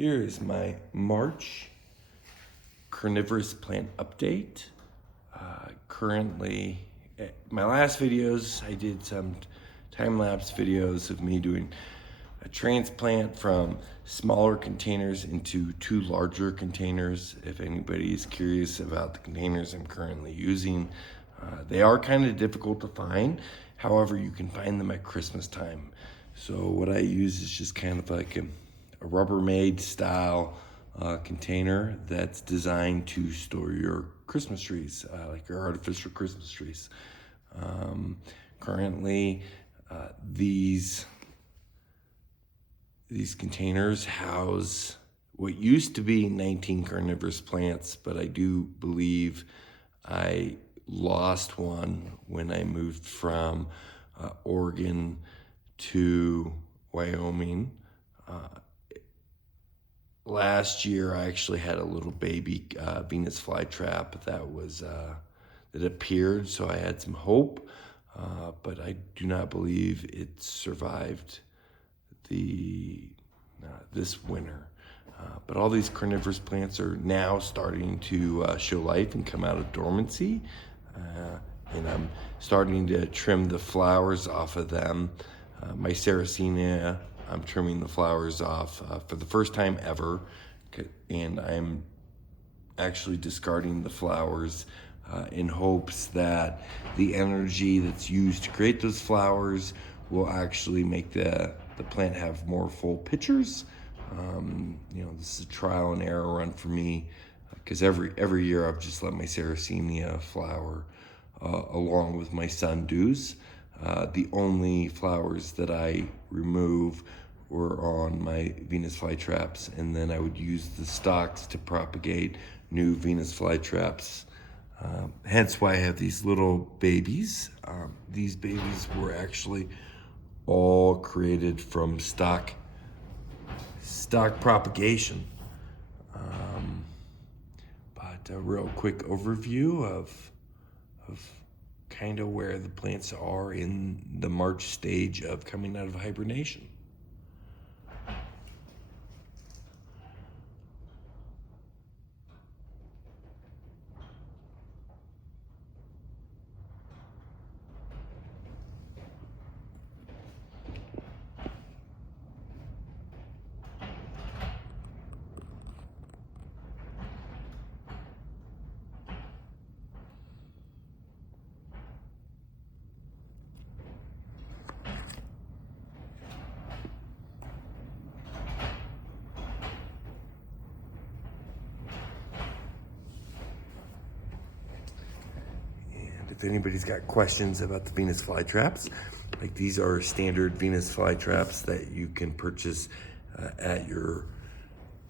Here is my March carnivorous plant update. Currently, my last videos, I did some time-lapse videos of me doing a transplant from smaller containers into 2 larger containers. If anybody is curious about the containers I'm currently using, they are kind of difficult to find. However, you can find them at Christmas time. So what I use is just kind of like a Rubbermaid style container that's designed to store your Christmas trees, like your artificial Christmas trees. Currently, these containers house what used to be 19 carnivorous plants, but I do believe I lost one when I moved from Oregon to Wyoming. Last year, I actually had a little baby Venus flytrap that appeared, so I had some hope, but I do not believe it survived this winter. But all these carnivorous plants are now starting to show life and come out of dormancy, and I'm starting to trim the flowers off of them. My Sarracenia, I'm trimming the flowers off for the first time ever, and I'm actually discarding the flowers in hopes that the energy that's used to create those flowers will actually make the plant have more full pitchers. This is a trial and error run for me, because every year I've just let my Sarracenia flower along with my sundews. The only flowers that I remove were on my Venus flytraps, and then I would use the stalks to propagate new Venus flytraps. Hence why I have these little babies. These babies were actually all created from stock propagation. But a real quick overview of kind of where the plants are in the March stage of coming out of hibernation. If anybody's got questions about the Venus flytraps, like these are standard Venus flytraps that you can purchase at your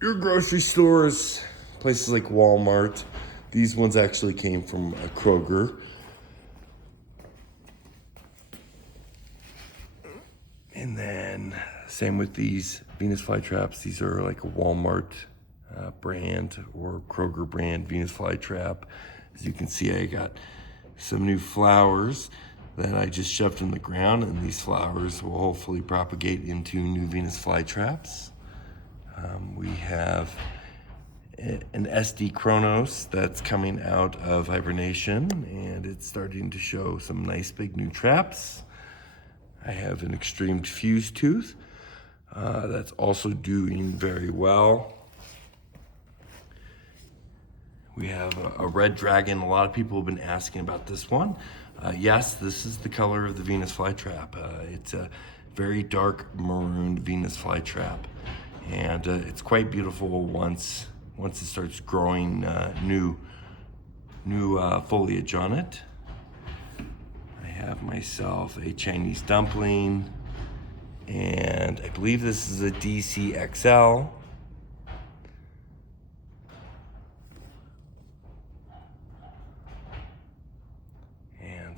grocery stores, places like Walmart. These ones actually came from a Kroger. And then same with these Venus flytraps. These are like a Walmart brand or Kroger brand Venus flytrap. As you can see, I got some new flowers that I just shoved in the ground, and these flowers will hopefully propagate into new Venus flytraps. We have an SD Chronos that's coming out of hibernation, and it's starting to show some nice big new traps. I have an extreme fuse tooth that's also doing very well. We have a red dragon. A lot of people have been asking about this one. Yes, this is the color of the Venus flytrap. It's a very dark maroon Venus flytrap, and it's quite beautiful once it starts growing new foliage on it. I have myself a Chinese dumpling, and I believe this is a DCXL.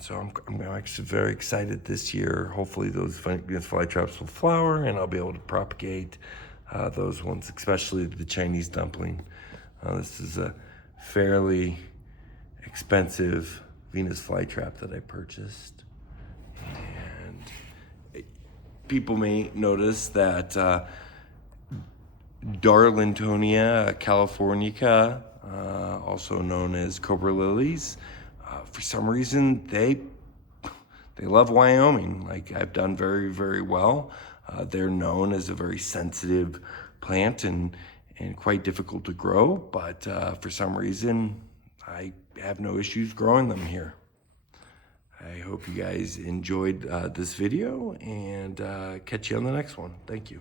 So I'm actually very excited this year. Hopefully those Venus flytraps will flower, and I'll be able to propagate those ones, especially the Chinese dumpling. This is a fairly expensive Venus flytrap that I purchased. And people may notice that Darlingtonia californica, also known as cobra lilies. For some reason, they love Wyoming. Like, I've done very, very well. They're known as a very sensitive plant and quite difficult to grow, but for some reason, I have no issues growing them here. I hope you guys enjoyed this video, and catch you on the next one. Thank you.